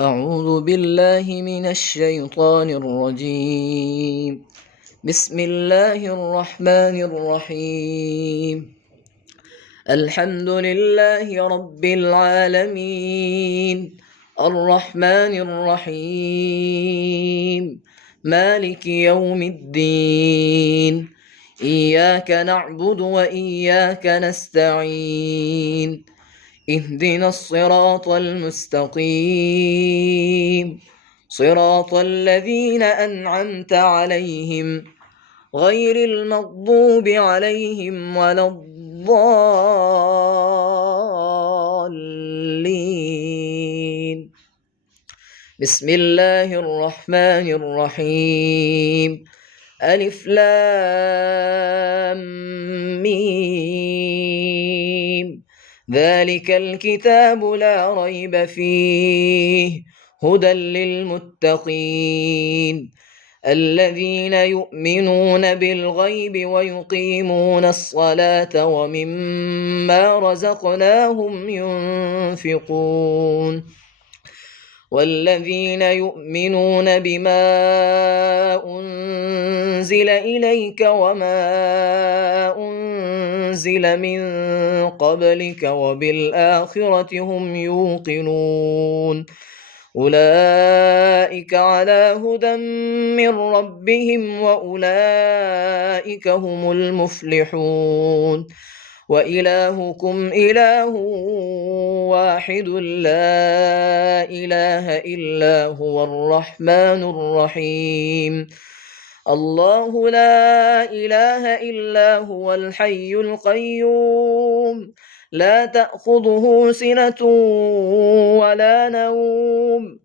أعوذ بالله من الشيطان الرجيم. بسم الله الرحمن الرحيم. الحمد لله رب العالمين، الرحمن الرحيم، مالك يوم الدين. إياك نعبد وإياك نستعين. اهدنا الصراط المستقيم، صراط الذين أنعمت عليهم غير المغضوب عليهم ولا الضالين. بسم الله الرحمن الرحيم. ألف لام ميم. ذلك الكتاب لا ريب فيه هدى للمتقين الذين يؤمنون بالغيب ويقيمون الصلاة ومما رزقناهم ينفقون والذين يؤمنون بما أنزل إليك وما أنزل من قبلك وبالآخرة هم يوقنون أولئك على هدى من ربهم وأولئك هم المفلحون. وإلهكم إله واحد لا إله إلا هو الرحمن الرحيم. الله لا إله إلا هو الحي القيوم، لا تأخذه سنة ولا نوم،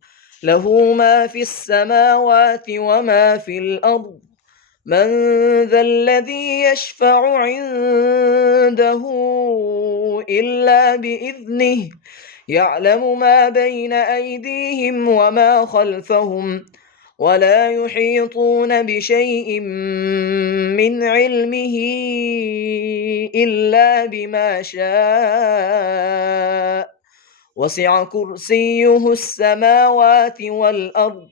له ما في السماوات وما في الأرض. من ذا الذي يشفع عنده إلا بإذنه، يعلم ما بين أيديهم وما خلفهم، ولا يحيطون بشيء من علمه إلا بما شاء، وسع كرسيه السماوات والأرض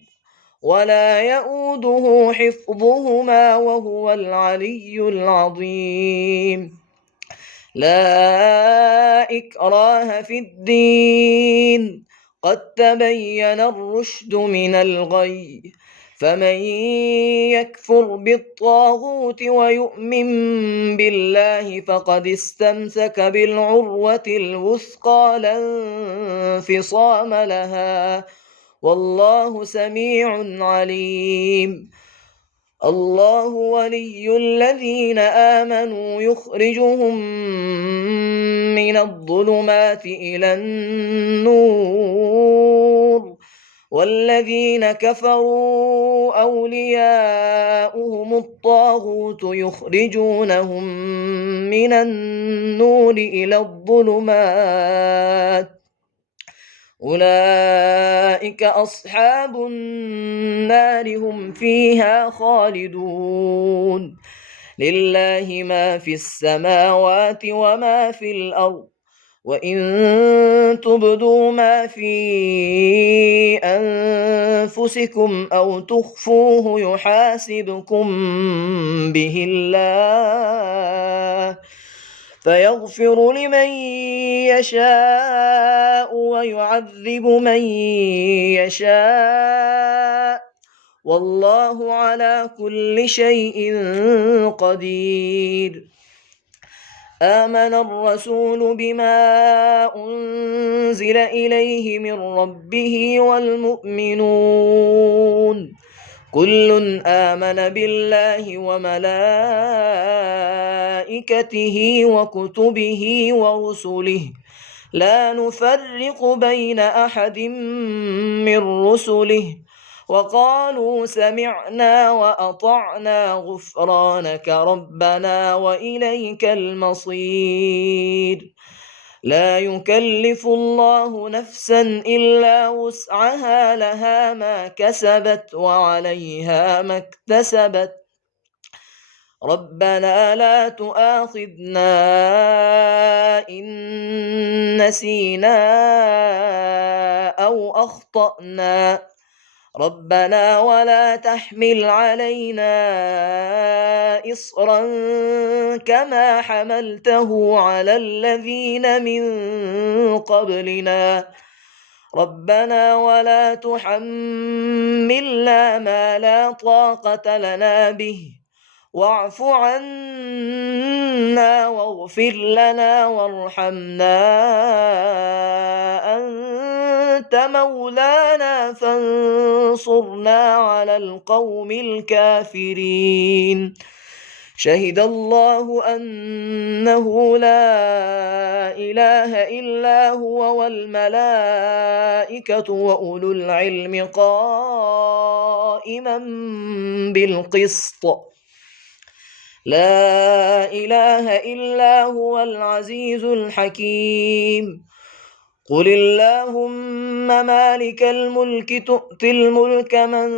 ولا يؤوده حفظهما وهو العلي العظيم. لا إكراه في الدين، قد تبين الرشد من الغي، فمن يكفر بالطاغوت ويؤمن بالله فقد استمسك بالعروة الوثقى لا انفصام لها، والله سميع عليم. الله ولي الذين آمنوا يخرجهم من الظلمات إلى النور، والذين كفروا أولياؤهم الطاغوت يخرجونهم من النور إلى الظلمات، أولئك أصحاب النار هم فيها خالدون. لله ما في السماوات وما في الأرض، وإن تبدوا ما في أنفسكم أو تخفوه يحاسبكم به الله، فيغفر لمن يشاء ويعذب من يشاء، والله على كل شيء قدير. آمن الرسول بما أنزل إليه من ربه والمؤمنون كل آمن بالله وملائكته وكتبه ورسله لا نفرق بين أحد من رسله، وقالوا سمعنا وأطعنا غفرانك ربنا وإليك المصير. لا يكلف الله نفسا إلا وسعها، لها ما كسبت وعليها ما اكتسبت، ربنا لا تؤاخذنا إن نسينا أو أخطأنا ربنا ولا تحمل علينا إصرا كما حملته على الذين من قبلنا ربنا ولا تحملنا ما لا طاقة لنا به واعف عنا واغفر لنا وارحمنا أنت مولانا فانصرنا على القوم الكافرين شهد الله أنه لا إله إلا هو والملائكة وأولو العلم قائما بالقسط لا إله إلا هو العزيز الحكيم قل اللهم مالك الملك تؤتي الملك من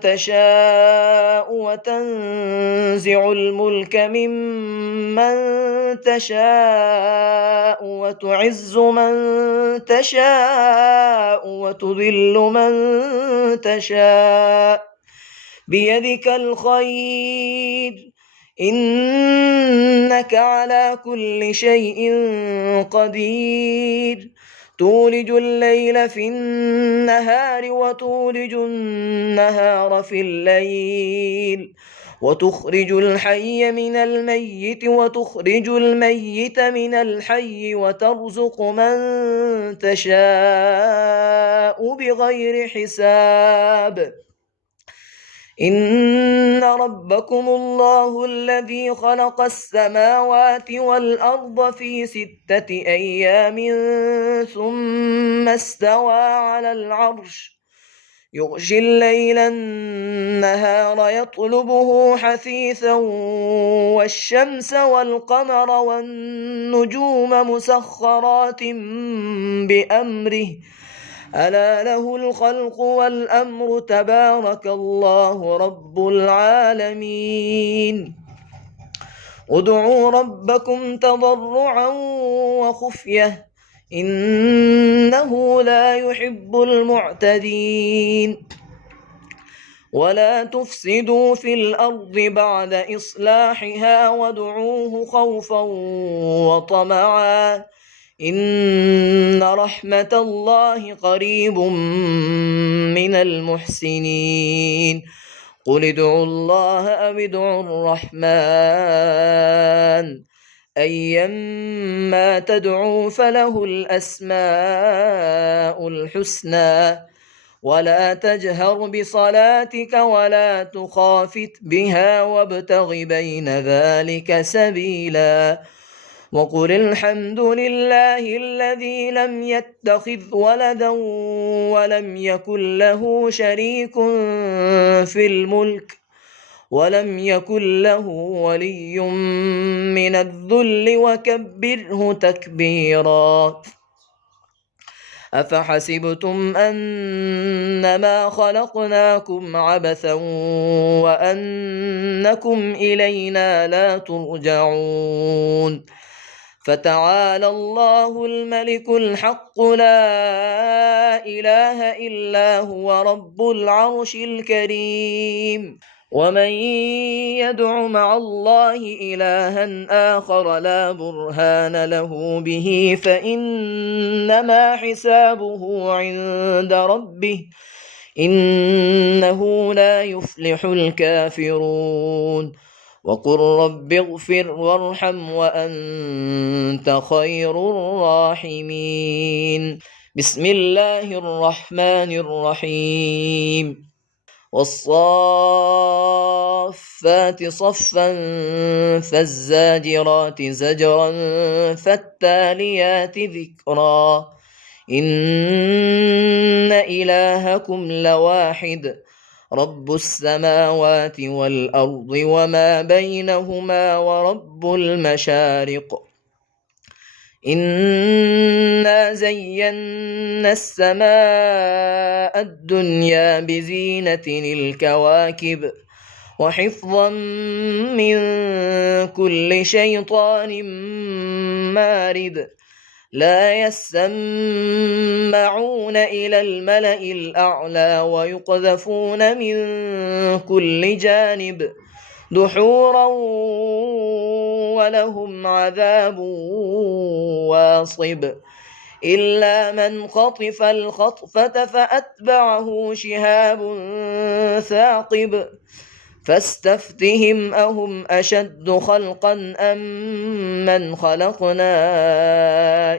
تشاء وتنزع الملك ممن تشاء وتعز من تشاء وتذل من تشاء بيدك الخير إنك على كل شيء قدير تولج الليل في النهار وتولج النهار في الليل وتخرج الحي من الميت وتخرج الميت من الحي وترزق من تشاء بغير حساب إن ربكم الله الذي خلق السماوات والأرض في 6 أيام ثم استوى على العرش يغشي الليل النهار يطلبه حثيثا والشمس والقمر والنجوم مسخرات بأمره ألا له الخلق والأمر تبارك الله رب العالمين ادعوا ربكم تضرعا وخفية إنه لا يحب المعتدين ولا تفسدوا في الأرض بعد إصلاحها وادعوه خوفا وطمعا إن رحمة الله قريب من المحسنين قل ادعوا الله أو ادعوا الرحمن أيما تدعوا فله الأسماء الحسنى ولا تجهر بصلاتك ولا تخافت بها وابتغ بين ذلك سبيلا وقل الحمد لله الذي لم يتخذ ولدا ولم يكن له شريك في الملك ولم يكن له ولي من الذل وكبره تكبيرا أفحسبتم أنما خلقناكم عبثا وأنكم إلينا لا ترجعون فتعالى الله الملك الحق لا إله إلا هو رب العرش الكريم ومن يدع مع الله إلها آخر لا برهان له به فإنما حسابه عند ربه إنه لا يفلح الكافرون وقل رب اغفر وارحم وأنت خير الراحمين بسم الله الرحمن الرحيم والصافات صفا فالزاجرات زجرا فالتاليات ذكرا إن إلهكم لواحد رب السماوات والأرض وما بينهما ورب المشارق إنا زينا السماء الدنيا بزينة الكواكب وحفظا من كل شيطان مارد لا يسمعون إلى الملأ الأعلى ويقذفون من كل جانب دحورا ولهم عذاب واصب إلا من خطف الخطفة فأتبعه شهاب ثاقب فاستفتهم أهم أشد خلقا أم من خلقنا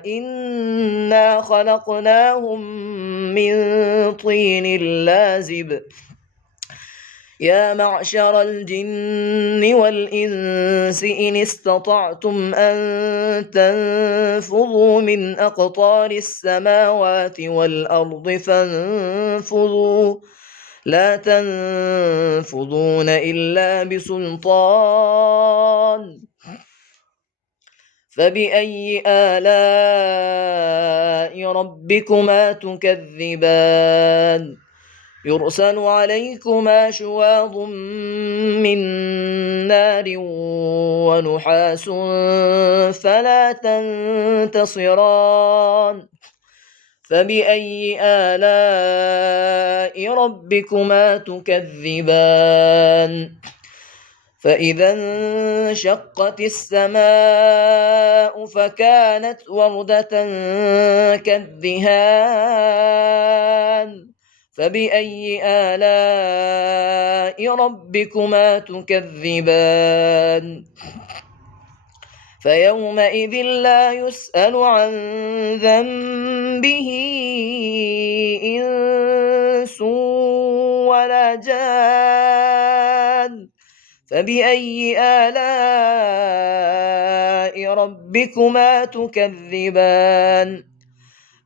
إنا خلقناهم من طين لازب يا معشر الجن والإنس إن استطعتم أن تنفذوا من أقطار السماوات والأرض فانفذوا لا تنفذون إلا بسلطان فبأي آلاء ربكما تكذبان يرسل عليكما شواظ من نار ونحاس فلا تنتصران فبأي آلاء ربكما تكذبان فإذا انشقت السماء فكانت وردة كالدهان فبأي آلاء ربكما تكذبان فيومئذ لا يسأل عن ذنبه إنس ولا جان فبأي آلاء ربكما تكذبان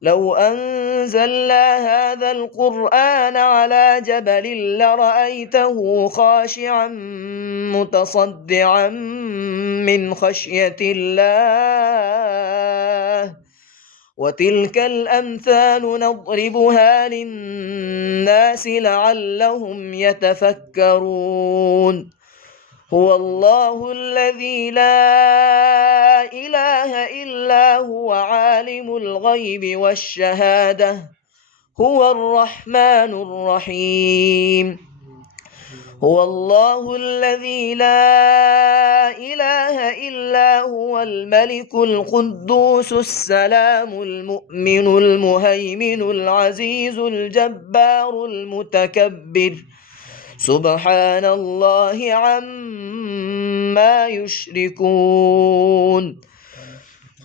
لو أنزلنا هذا القرآن على جبل لرأيته خاشعا متصدعا من خشية الله وتلك الأمثال نضربها للناس لعلهم يتفكرون هو الله الذي لا إله إلا هو عالم الغيب والشهادة هو الرحمن الرحيم هو الله الذي لا إله إلا هو الملك القدوس السلام المؤمن المهيمن العزيز الجبار المتكبر سبحان الله عما يشركون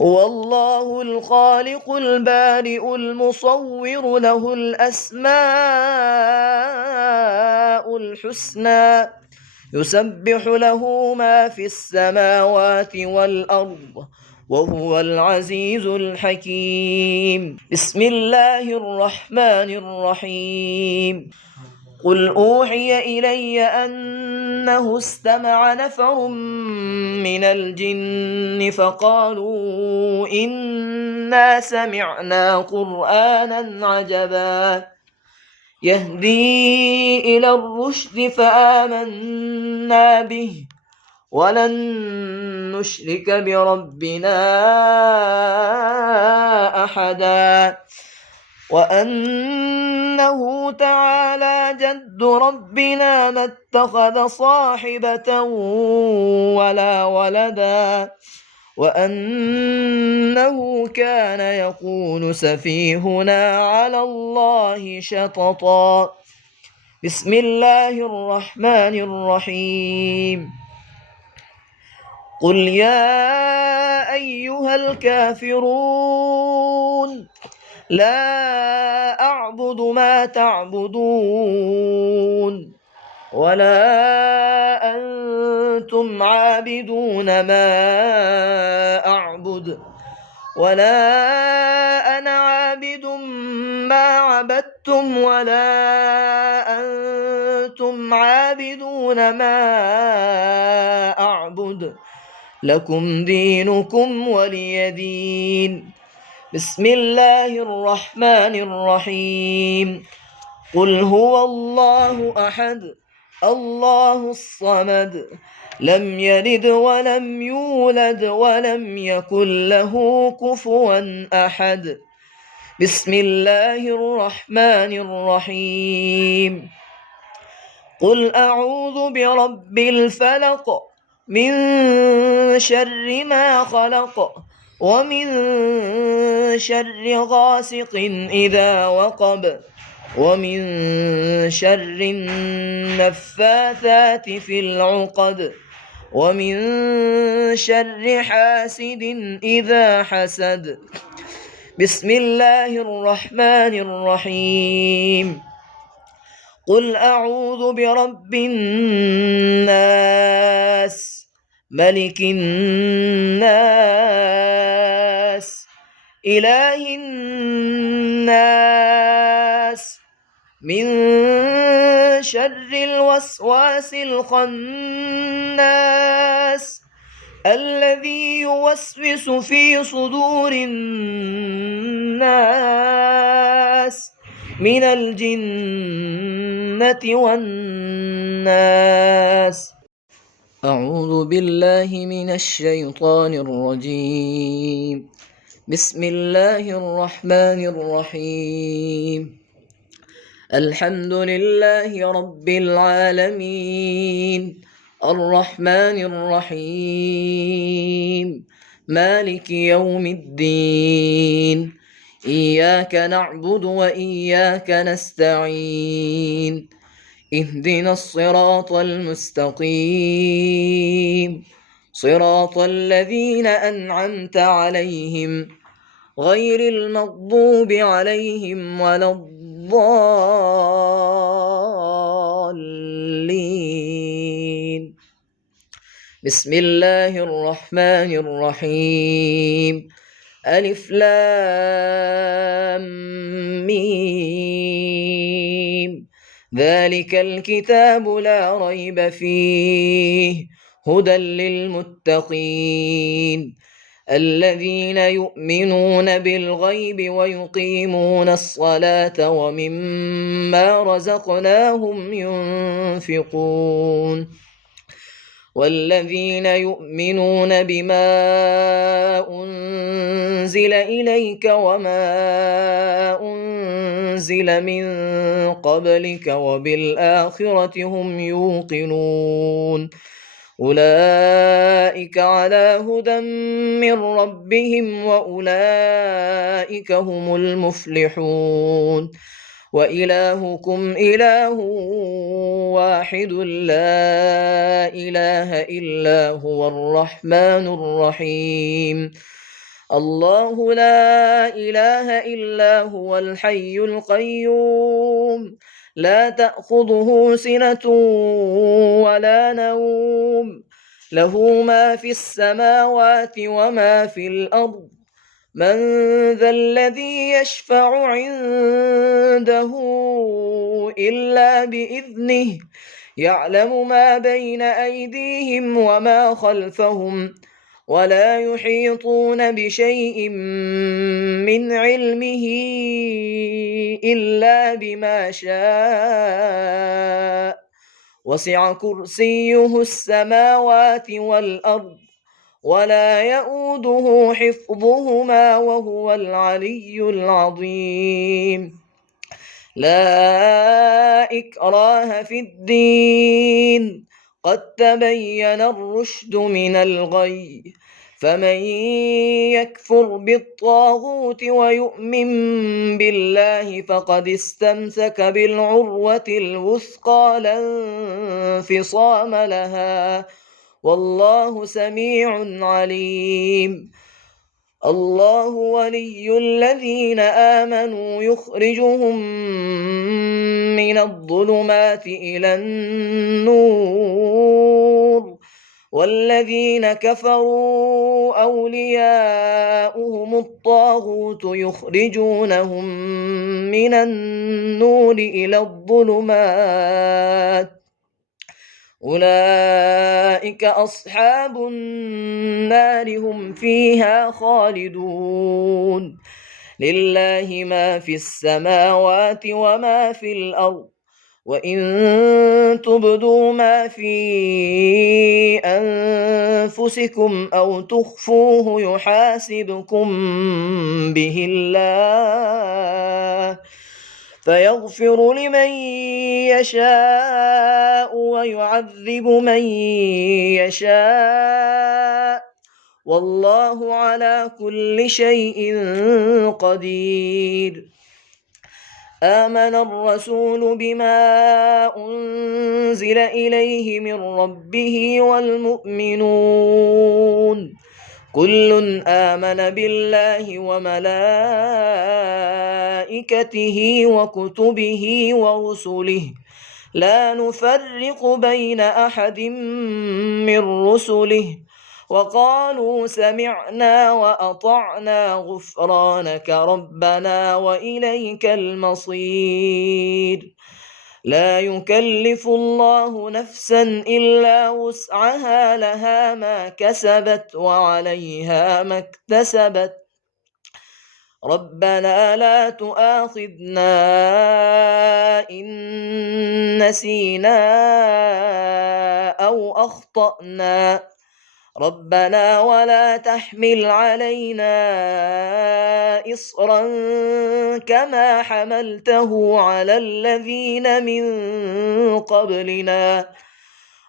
هو الله الخالق البارئ المصور له الأسماء الحسنى يسبح له ما في السماوات والأرض وهو العزيز الحكيم بسم الله الرحمن الرحيم قل أوحي إلي أنه استمع نفر من الجن فقالوا إنا سمعنا قرآنا عجبا يهدي إلى الرشد فآمنا به ولن نشرك بربنا أحدا وأنه تعالى جد ربنا ما اتخذ صاحبة ولا ولدا وأنه كان يقول سفيهنا على الله شططا بسم الله الرحمن الرحيم قل يا أيها الكافرون لا أعبد ما تعبدون ولا أنتم عابدون ما أعبد ولا أنا عابد ما عبدتم ولا أنتم عابدون ما أعبد لكم دينكم ولي دين بسم الله الرحمن الرحيم قل هو الله أحد الله الصمد لم يلد ولم يولد ولم يكن له كفوا أحد. بسم الله الرحمن الرحيم. قل أعوذ برب الفلق من شر ما خلق ومن شر غاسق إذا وقب ومن شر النفاثات في العقد ومن شر حاسد إذا حسد. بسم الله الرحمن الرحيم. قل أعوذ برب الناس ملك الناس إله الناس من شر الوسواس الخناس الذي يوسوس في صدور الناس من الجنة والناس. أعوذ بالله من الشيطان الرجيم. بسم الله الرحمن الرحيم. الحمد لله رب العالمين الرحمن الرحيم مالك يوم الدين إياك نعبد وإياك نستعين اهدنا الصراط المستقيم صراط الذين أنعمت عليهم غير المغضوب عليهم ولا الضالين. بسم الله الرحمن الرحيم. ألف لام ميم ذلك الكتاب لا ريب فيه هدى للمتقين الذين يؤمنون بالغيب ويقيمون الصلاة ومما رزقناهم ينفقون والذين يؤمنون بما أنزل إليك وما أنزل من قبلك وبالآخرة هم يوقنون أولئك على هدى من ربهم وأولئك هم المفلحون. وإلهكم إله واحد لا إله إلا هو الرحمن الرحيم. الله لا إله إلا هو الحي القيوم لا تأخذه سنة ولا نوم له ما في السماوات وما في الأرض من ذا الذي يشفع عنده إلا بإذنه يعلم ما بين أيديهم وما خلفهم ولا يحيطون بشيء من علمه إلا بما شاء وسع كرسيه السماوات والأرض ولا يؤوده حفظهما وهو العلي العظيم. لا إكراه في الدين قد تبين الرشد من الغي فمن يكفر بالطاغوت ويؤمن بالله فقد استمسك بالعروة الوثقى لا انفصام لها والله سميع عليم. الله ولي الذين آمنوا يخرجهم من الظلمات إلى النور والذين كفروا أولياؤهم الطاغوت يخرجونهم من النور إلى الظلمات أولئك أصحاب النار هم فيها خالدون. لله ما في السماوات وما في الأرض وإن تبدوا ما في أنفسكم أو تخفوه يحاسبكم به الله فيغفر لمن يشاء ويعذب من يشاء والله على كل شيء قدير. آمن الرسول بما أنزل إليه من ربه والمؤمنون كل آمن بالله وملائكته وكتبه ورسله لا نفرق بين أحد من رسله وقالوا سمعنا وأطعنا غفرانك ربنا وإليك المصير. لا يكلف الله نفسا إلا وسعها لها ما كسبت وعليها ما اكتسبت ربنا لا تؤاخذنا إن نسينا أو أخطأنا ربنا ولا تحمل علينا إصرا كما حملته على الذين من قبلنا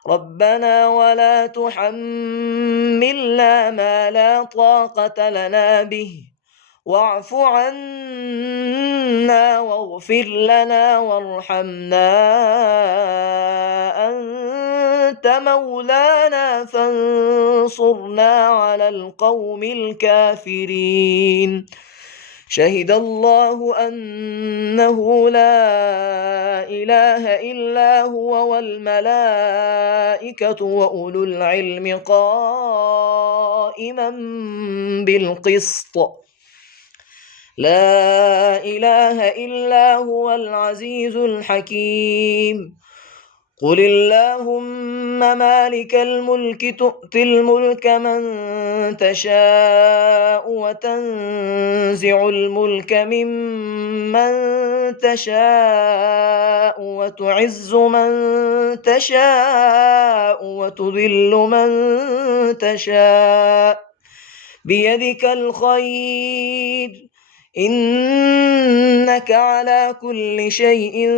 ربنا ولا تحملنا ما لا طاقة لنا به واعف عنا واغفر لنا وارحمنا أنت مولانا فانصرنا على القوم الكافرين. شهد الله أنه لا إله إلا هو والملائكة وأولو العلم قائما بالقسط لا إله إلا هو العزيز الحكيم. قل اللهم مالك الملك تؤتي الملك من تشاء وتنزع الملك ممن تشاء وتعز من تشاء وتذل من تشاء بيدك الخير إنك على كل شيء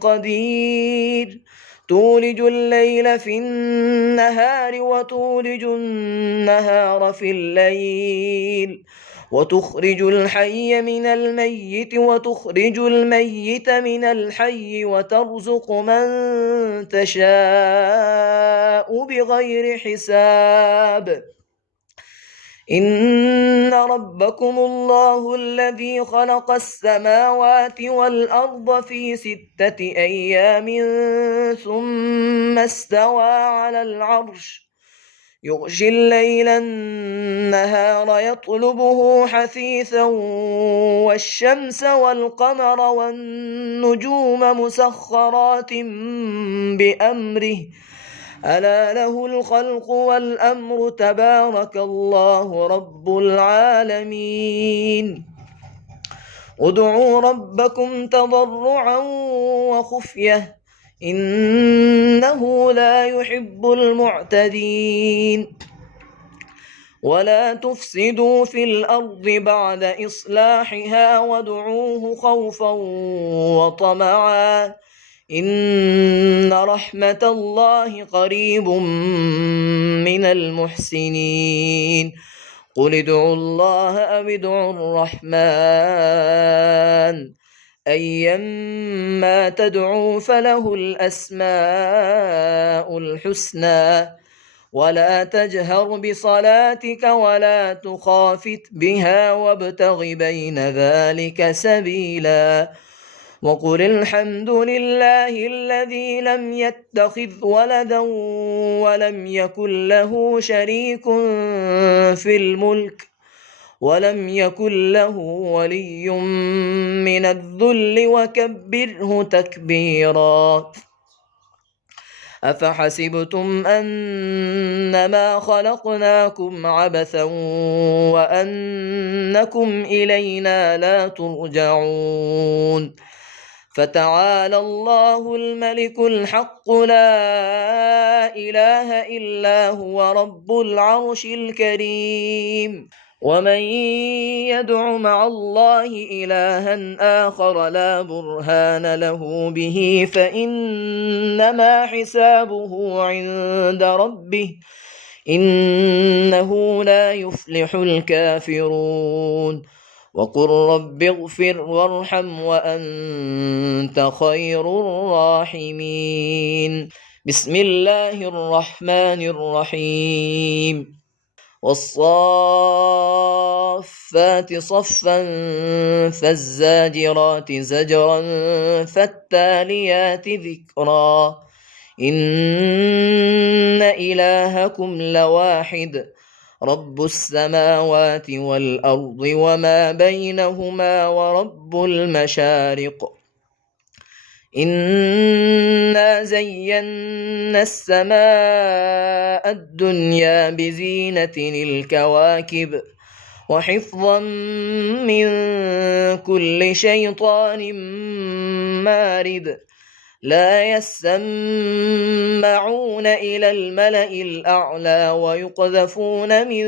قدير. تولج الليل في النهار وتولج النهار في الليل وتخرج الحي من الميت وتخرج الميت من الحي وترزق من تشاء بغير حساب. إن ربكم الله الذي خلق السماوات والأرض في 6 أيام ثم استوى على العرش يغشي الليل النهار يطلبه حثيثا والشمس والقمر والنجوم مسخرات بأمره ألا له الخلق والأمر تبارك الله رب العالمين. ادعوا ربكم تضرعا وخفية إنه لا يحب المعتدين. ولا تفسدوا في الأرض بعد إصلاحها وادعوه خوفا وطمعا إن رحمة الله قريب من المحسنين. قل ادعوا الله أو ادعوا الرحمن أيما تدعوا فله الأسماء الحسنى ولا تجهر بصلاتك ولا تخافت بها وابتغ بين ذلك سبيلا. وقل الحمد لله الذي لم يتخذ ولدا ولم يكن له شريك في الملك ولم يكن له ولي من الذل وكبره تكبيرا. أفحسبتم أنما خلقناكم عبثا وأنكم إلينا لا ترجعون فتعالى الله الملك الحق لا إله إلا هو رب العرش الكريم. ومن يدع مع الله إلها آخر لا برهان له به فإنما حسابه عند ربه إنه لا يفلح الكافرون. وقل رب اغفر وارحم وأنت خير الراحمين. بسم الله الرحمن الرحيم. والصافات صفا فالزاجرات زجرا فالتاليات ذكرا إن إلهكم لواحد رب السماوات والأرض وما بينهما ورب المشارق. إنا زينا السماء الدنيا بزينة الكواكب وحفظا من كل شيطان مارد لا يسمعون إلى الملأ الأعلى ويقذفون من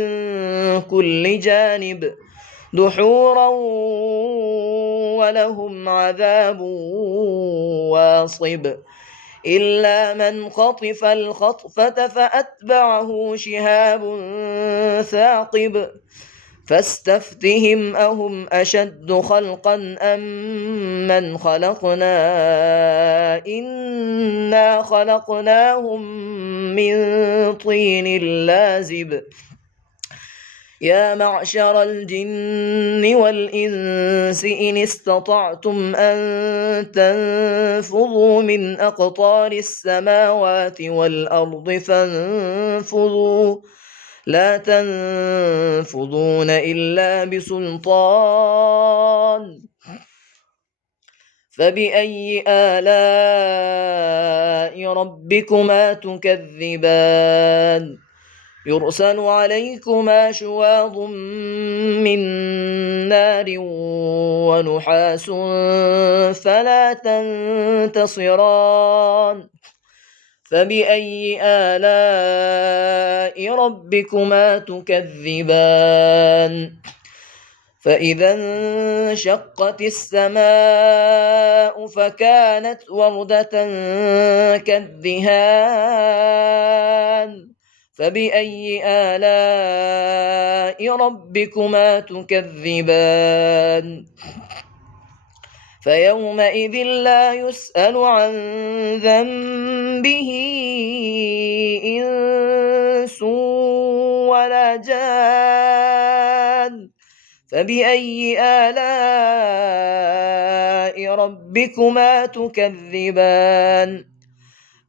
كل جانب دحورا ولهم عذاب واصب إلا من خطف الخطفة فأتبعه شهاب ثاقب فاستفتهم أهم أشد خلقا أم من خلقنا إنا خلقناهم من طين لازب. يا معشر الجن والإنس إن استطعتم أن تنفذوا من أقطار السماوات والأرض فانفذوا لا تنفذون إلا بسلطان. فبأي آلاء ربكما تكذبان يرسل عليكما شواظ من نار ونحاس فلا تنتصران. فبأي آلاء ربكما تكذبان فإذا انشقت السماء فكانت وردة كالدهان فبأي آلاء ربكما تكذبان فيومئذ لا يسأل عن ذنبه إنس ولا جان فبأي آلاء ربكما تكذبان.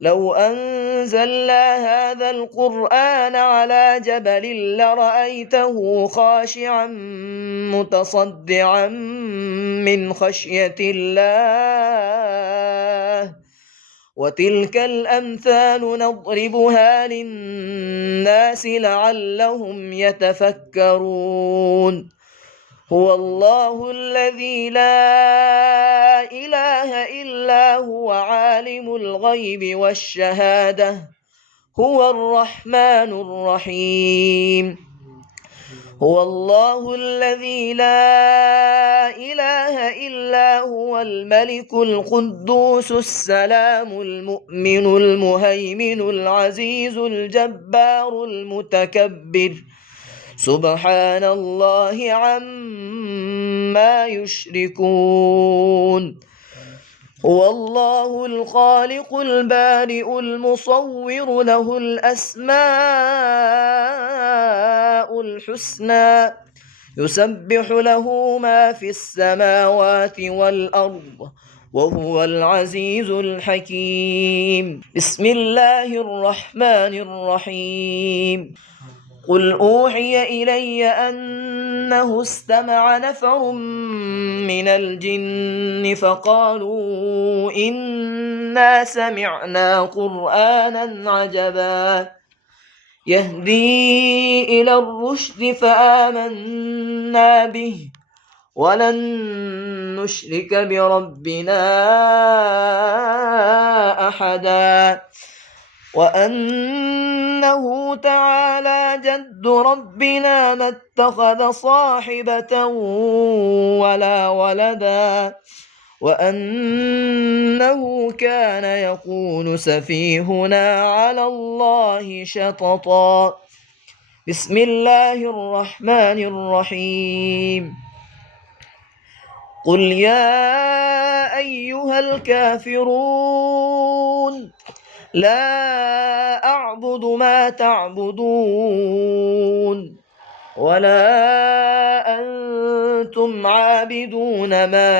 لو أنزلنا هذا القرآن على جبل لرأيته خاشعا متصدعا من خشية الله وتلك الأمثال نضربها للناس لعلهم يتفكرون. هو الله الذي لا إله إلا هو عالم الغيب والشهادة هو الرحمن الرحيم. هو الله الذي لا إله إلا هو الملك القدوس السلام المؤمن المهيمن العزيز الجبار المتكبر سبحان الله عما يشركون. هو الله الخالق البارئ المصور له الأسماء الحسنى يسبح له ما في السماوات والأرض وهو العزيز الحكيم. بسم الله الرحمن الرحيم. قل أوحي إلي أنه استمع نفر من الجن فقالوا إنا سمعنا قرآنا عجبا يهدي إلى الرشد فآمنا به ولن نشرك بربنا أحدا وأنه تعالى جد ربنا ما اتخذ صاحبة ولا ولدا وأنه كان يقول سفيهنا على الله شططا. بسم الله الرحمن الرحيم. قل يا أيها الكافرون لا أعبد ما تعبدون ولا أنتم عابدون ما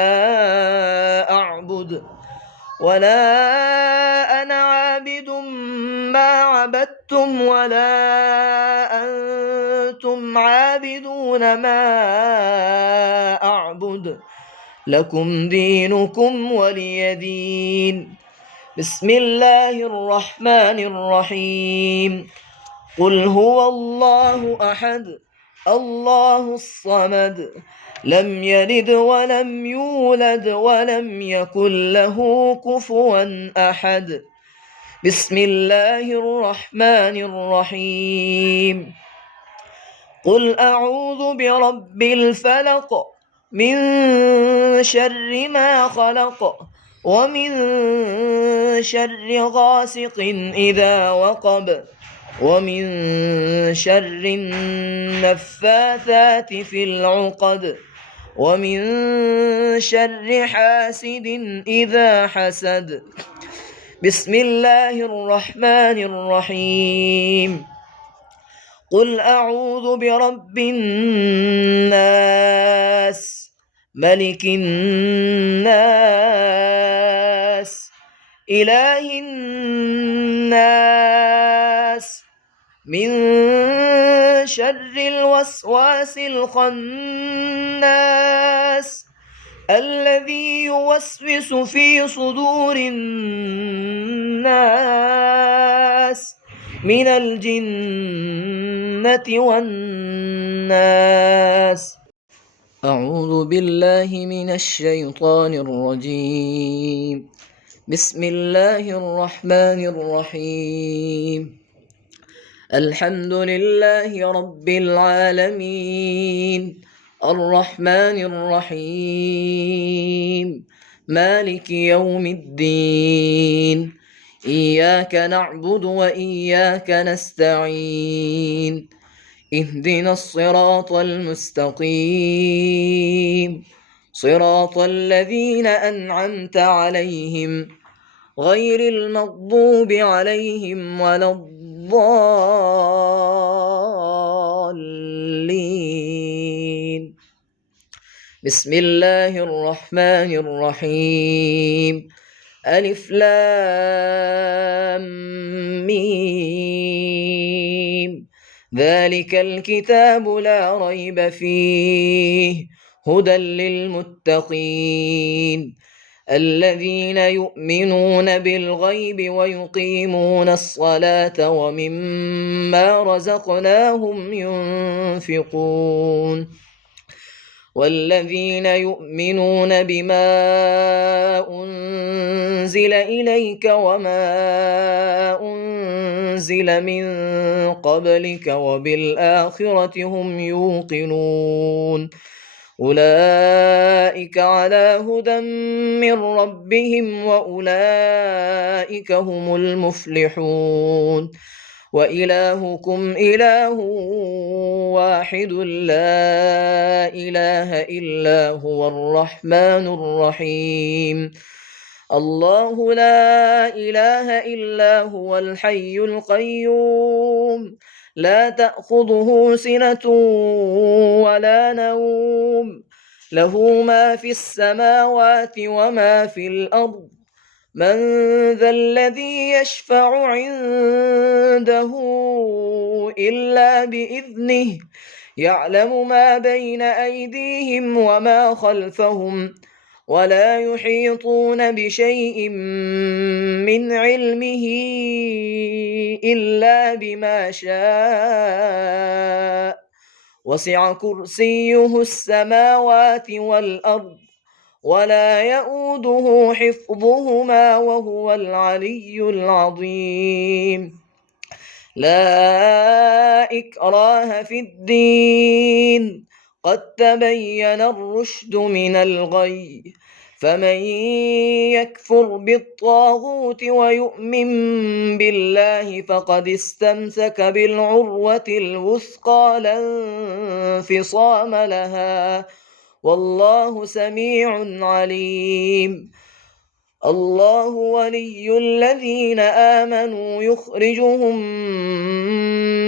أعبد ولا أنا عابد ما عبدتم ولا أنتم عابدون ما أعبد لكم دينكم ولي دين. بسم الله الرحمن الرحيم. قل هو الله أحد الله الصمد لم يلد ولم يولد ولم يكن له كفوا أحد. بسم الله الرحمن الرحيم. قل أعوذ برب الفلق من شر ما خلق ومن شر غاسق إذا وقب ومن شر النفاثات في العقد ومن شر حاسد إذا حسد. بسم الله الرحمن الرحيم. قل أعوذ برب الناس ملك الناس إله الناس من شر الوسواس الخناس الذي يوسوس في صدور الناس من الجنة والناس. أعوذ بالله من الشيطان الرجيم. بسم الله الرحمن الرحيم. الحمد لله رب العالمين الرحمن الرحيم مالك يوم الدين إياك نعبد وإياك نستعين اهدنا الصراط المستقيم صراط الذين أنعمت عليهم غير المغضوب عليهم ولا الضالين. بسم الله الرحمن الرحيم. ألف لام ميم ذلك الكتاب لا ريب فيه هدى للمتقين الذين يؤمنون بالغيب ويقيمون الصلاة ومما رزقناهم ينفقون والذين يؤمنون بما أنزل إليك وما أنزل من قبلك وبالآخرة هم يوقنون أولئك على هدى من ربهم وأولئك هم المفلحون. وإلهكم إله واحد لا إله إلا هو الرحمن الرحيم. الله لا إله إلا هو الحي القيوم لا تأخذه سنة ولا نوم له ما في السماوات وما في الأرض من ذا الذي يشفع عنده إلا بإذنه يعلم ما بين أيديهم وما خلفهم ولا يحيطون بشيء من علمه إلا بما شاء وسع كرسيه السماوات والأرض ولا يؤوده حفظهما وهو العلي العظيم. لا إكراه في الدين، قد تبين الرشد من الغي، فمن يكفر بالطاغوت ويؤمن بالله فقد استمسك بالعروة الوثقى لا انفصام لها، والله سميع عليم. الله ولي الذين آمنوا يخرجهم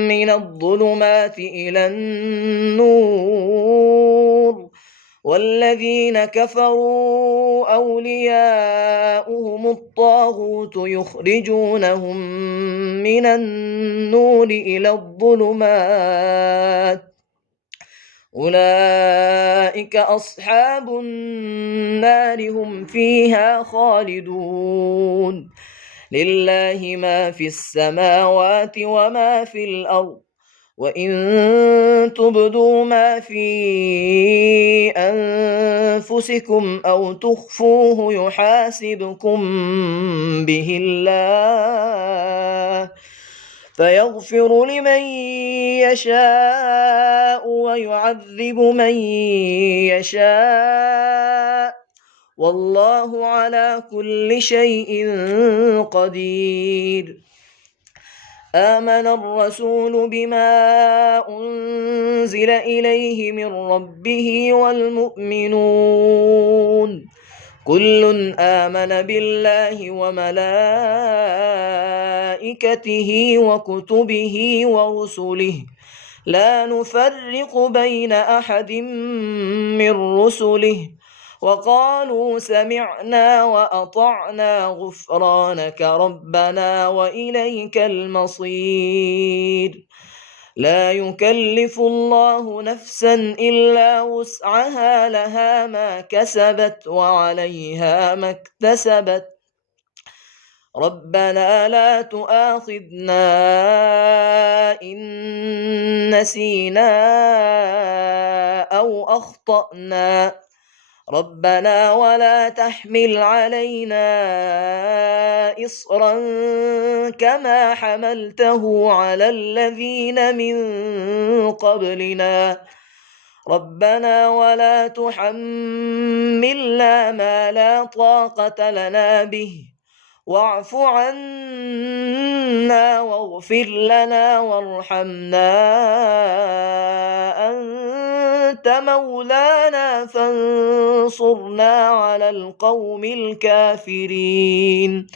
من الظلمات إلى النور، والذين كفروا أولياؤهم الطاغوت يخرجونهم من النور إلى الظلمات، أولئك أصحاب النار هم فيها خالدون. لله ما في السماوات وما في الأرض، وإن تبدوا ما في أنفسكم أو تخفوه يحاسبكم به الله، فيغفر لمن يشاء ويعذب من يشاء، والله على كل شيء قدير. آمن الرسول بما أنزل إليه من ربه والمؤمنون كل آمن بالله وملائكته وكتبه ورسله لا نفرق بين أحد من رسله، وقالوا سمعنا وأطعنا غفرانك ربنا وإليك المصير. لا يكلف الله نفسا إلا وسعها، لها ما كسبت وعليها ما اكتسبت، ربنا لا تؤاخذنا إن نسينا أو أخطأنا، ربنا ولا تحمل علينا إصرا كما حملته على الذين من قبلنا، ربنا ولا تحملنا ما لا طاقة لنا به، واعف عنا واغفر لنا وارحمنا أنت مولانا فانصرنا على القوم الكافرين.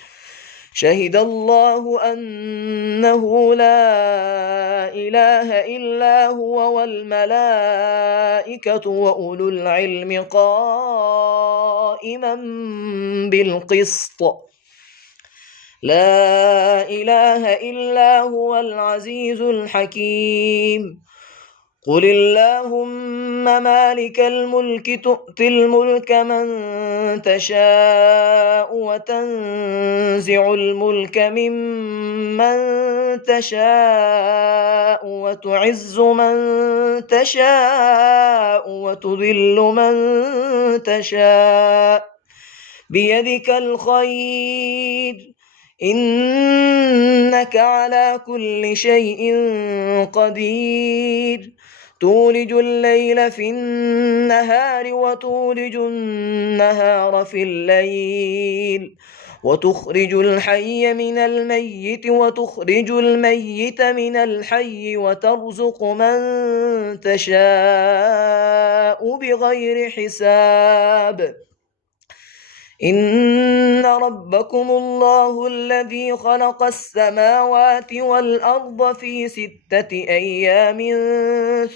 شهد الله أنه لا إله إلا هو والملائكة وأولو العلم قائما بالقسط، لا إله إلا هو العزيز الحكيم. قل اللهم مالك الملك تؤتي الملك من تشاء وتنزع الملك ممن تشاء وتعز من تشاء وتذل من تشاء، بيدك الخير إنك على كل شيء قدير. تولج الليل في النهار وتولج النهار في الليل، وتخرج الحي من الميت وتخرج الميت من الحي، وترزق من تشاء بغير حساب. إن ربكم الله الذي خلق السماوات والأرض في 6 أيام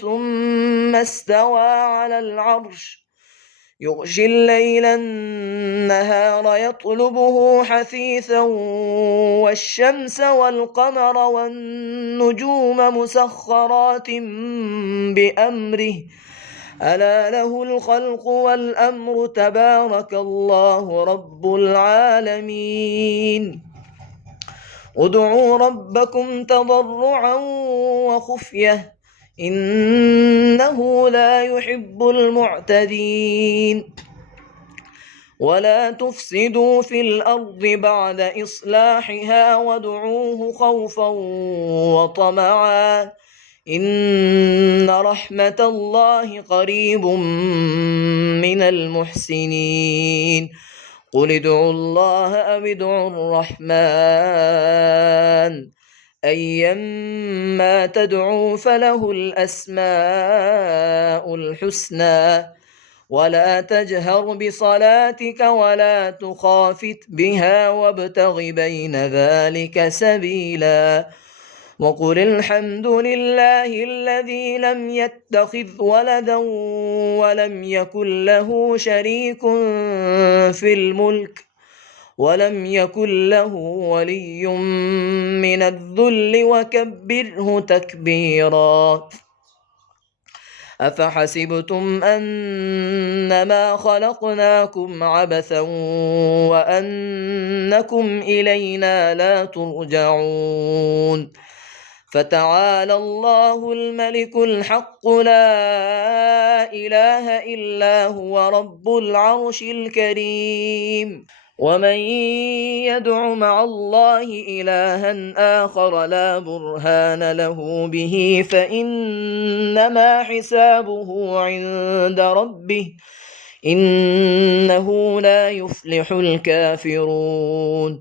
ثم استوى على العرش، يغشي الليل النهار يطلبه حثيثا، والشمس والقمر والنجوم مسخرات بأمره، ألا له الخلق والأمر، تبارك الله رب العالمين. ادعوا ربكم تضرعا وخفية إنه لا يحب المعتدين ولا تفسدوا في الأرض بعد إصلاحها وادعوه خوفا وطمعا إن رحمة الله قريب من المحسنين قل ادعوا الله أو ادعوا الرحمن أيما تدعوا فله الأسماء الحسنى ولا تجهر بصلاتك ولا تخافت بها وابتغ بين ذلك سبيلا وقل الحمد لله الذي لم يتخذ ولدا ولم يكن له شريك في الملك ولم يكن له ولي من الذل وكبره تكبيرا أفحسبتم أنما خلقناكم عبثا وأنكم إلينا لا ترجعون فتعالى الله الملك الحق لا إله إلا هو رب العرش الكريم ومن يدع مع الله إلها آخر لا برهان له به فإنما حسابه عند ربه إنه لا يفلح الكافرون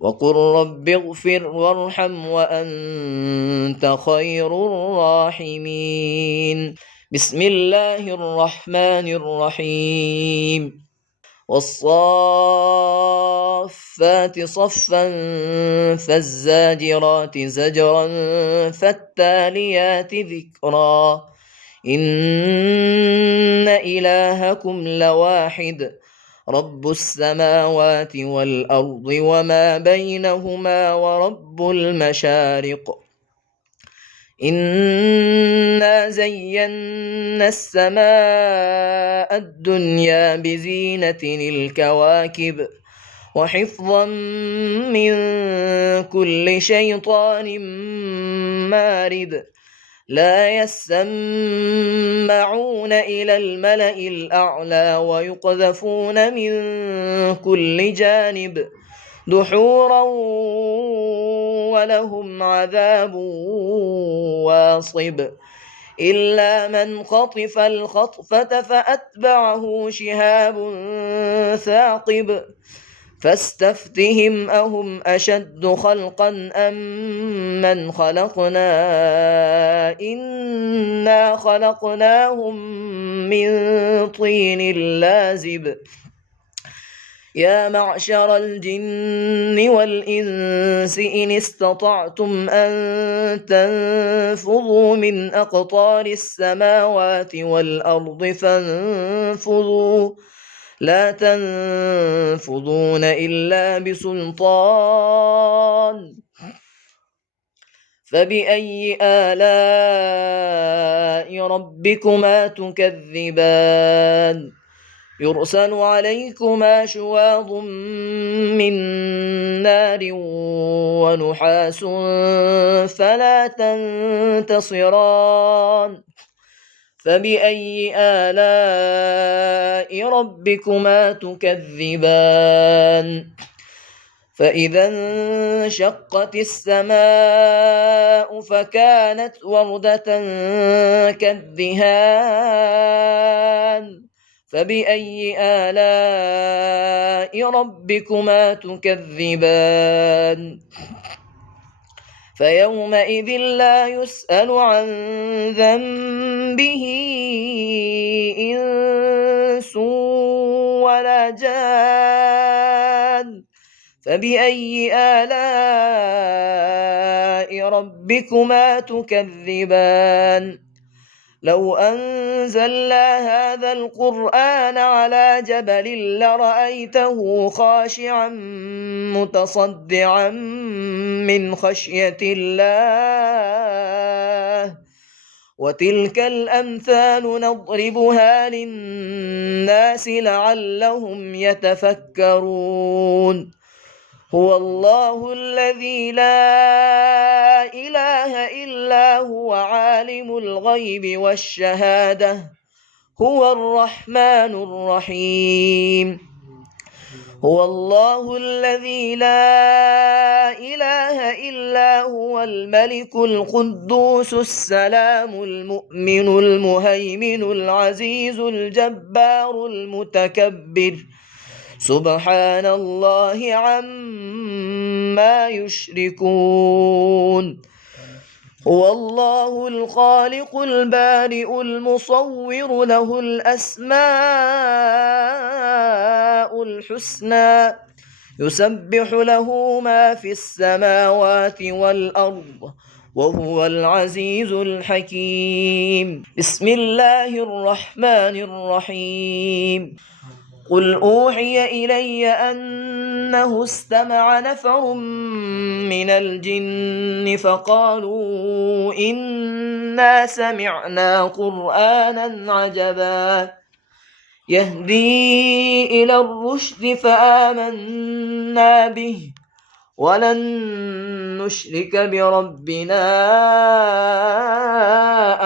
وقل رب اغفر وارحم وأنت خير الراحمين بسم الله الرحمن الرحيم والصافات صفا فالزاجرات زجرا فالتاليات ذكرا إن إلهكم لواحد رب السماوات والأرض وما بينهما ورب المشارق إنا زينا السماء الدنيا بزينة الكواكب وحفظا من كل شيطان مارد لا يسمعون إلى الملأ الأعلى ويقذفون من كل جانب دحورا ولهم عذاب واصب إلا من خطف الخطفة فأتبعه شهاب ثاقب فاستفتهم أهم أشد خلقا أم من خلقنا إنا خلقناهم من طين لازب يا معشر الجن والإنس إن استطعتم أن تنفذوا من أقطار السماوات والأرض فانفذوا لا تنفذون إلا بسلطان فبأي آلاء ربكما تكذبان يرسل عليكما شواظ من نار ونحاس فلا تنتصران فبأي آلاء ربكما تكذبان فإذا انشقت السماء فكانت وردة كالدهان فبأي آلاء ربكما تكذبان فيومئذ لا يسأل عن ذنبه إنس ولا جان فبأي آلاء ربكما تكذبان لو أنزلنا هذا القرآن على جبل لرأيته خاشعا متصدعا من خشية الله وتلك الأمثال نضربها للناس لعلهم يتفكرون هو الله الذي لا إله إلا هو عالم الغيب والشهادة هو الرحمن الرحيم. هو الله الذي لا إله إلا هو الملك القدوس السلام المؤمن المهيمن العزيز الجبار المتكبر سبحان الله عما يشركون. هو الله الخالق البارئ المصور له الأسماء الحسنى يسبح له ما في السماوات والأرض وهو العزيز الحكيم. بسم الله الرحمن الرحيم. قل أوحي إلي أنه استمع نفر من الجن فقالوا إنا سمعنا قرآنا عجبا يهدي إلى الرشد فآمنا به ولن نشرك بربنا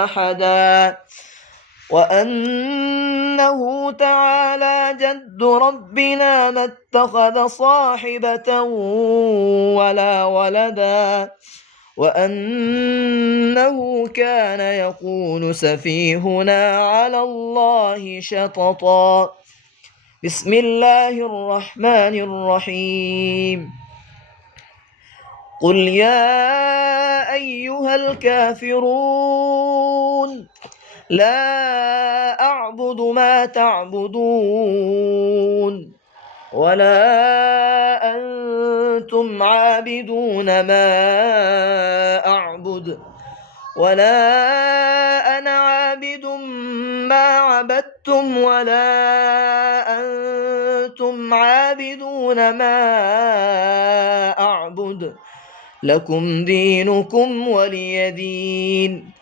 أحدا وأنه تعالى جد ربنا ما اتخذ صاحبة ولا ولدا وأنه كان يقول سفيهنا على الله شططا. بسم الله الرحمن الرحيم. قل يا أيها الكافرون لا أعبد ما تعبدون ولا أنتم عابدون ما أعبد ولا أنا عابد ما عبدتم ولا أنتم عابدون ما أعبد لكم دينكم ولي دين.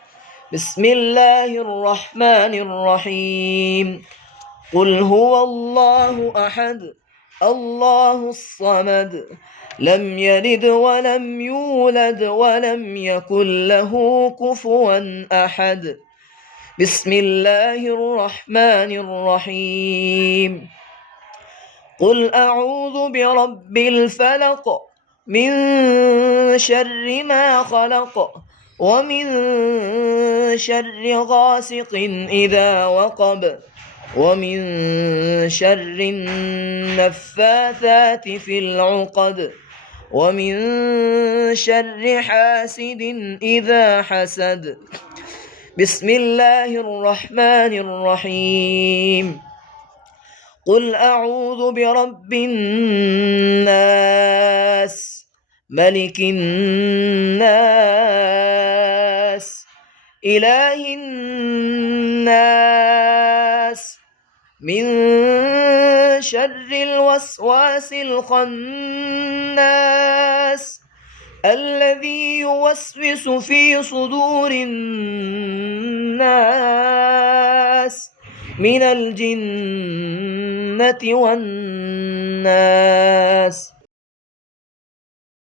بسم الله الرحمن الرحيم. قل هو الله أحد الله الصمد لم يلد ولم يولد ولم يكن له كفوا أحد. بسم الله الرحمن الرحيم. قل أعوذ برب الفلق من شر ما خلق ومن شر غاسق إذا وقب ومن شر النفاثات في العقد ومن شر حاسد إذا حسد. بسم الله الرحمن الرحيم. قل أعوذ برب الناس ملك الناس إله الناس من شر الوسواس الخناس الذي يوسوس في صدور الناس من الجنة والناس.